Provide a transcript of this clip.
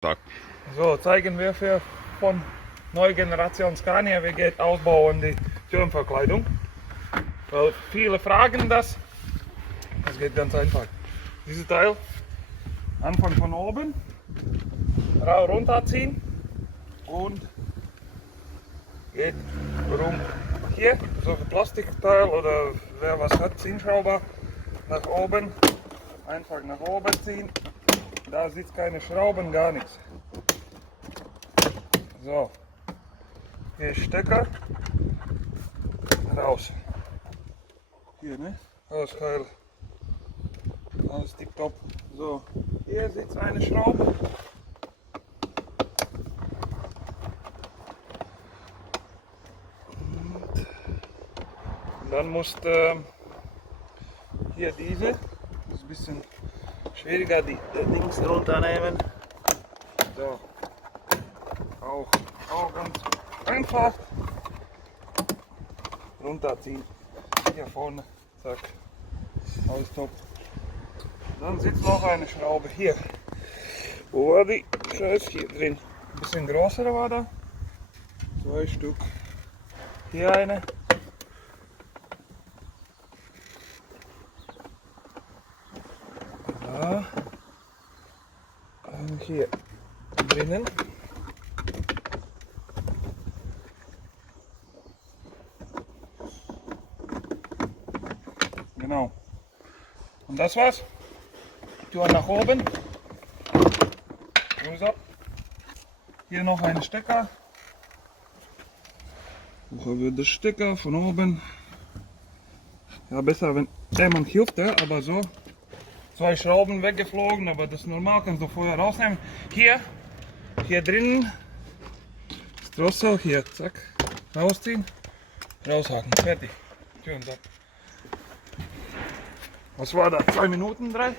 Tag. So, zeigen wir von neue Generation Scania, wie geht ausbauen die Türmverkleidung. Weil viele fragen das. Das geht ganz einfach. Dieses Teil, Anfang von oben, runterziehen und geht rum hier, so ein Plastikteil oder wer was hat, Ziehschrauber nach oben, einfach nach oben ziehen. Da sitzt keine Schrauben, gar nichts. So, hier ist Stecker, raus. Hier, ne? Alles heil. Alles tipptopp. So, hier sitzt eine Schraube. Und dann musst hier diese, das ist ein bisschen schwieriger, die Dings runternehmen. So, auch ganz einfach. Runterziehen. Hier vorne, zack, alles top. Dann sitzt noch eine Schraube hier. Wo war die? Scheiße, hier drin. Ein bisschen größer war da. 2 Stück. Hier eine. Da. Und hier drinnen. Genau. Und das war's. Tür nach oben. So. Hier noch ein Stecker. Wo haben wir den Stecker von oben? Ja, besser, wenn jemand hilft, ja, aber so. 2 Schrauben weggeflogen, aber das ist normal, kannst du vorher rausnehmen. Hier drinnen, das Drossel, hier, zack, rausziehen, raushaken, fertig. Tür und ab. Was war da? 2 Minuten, 3?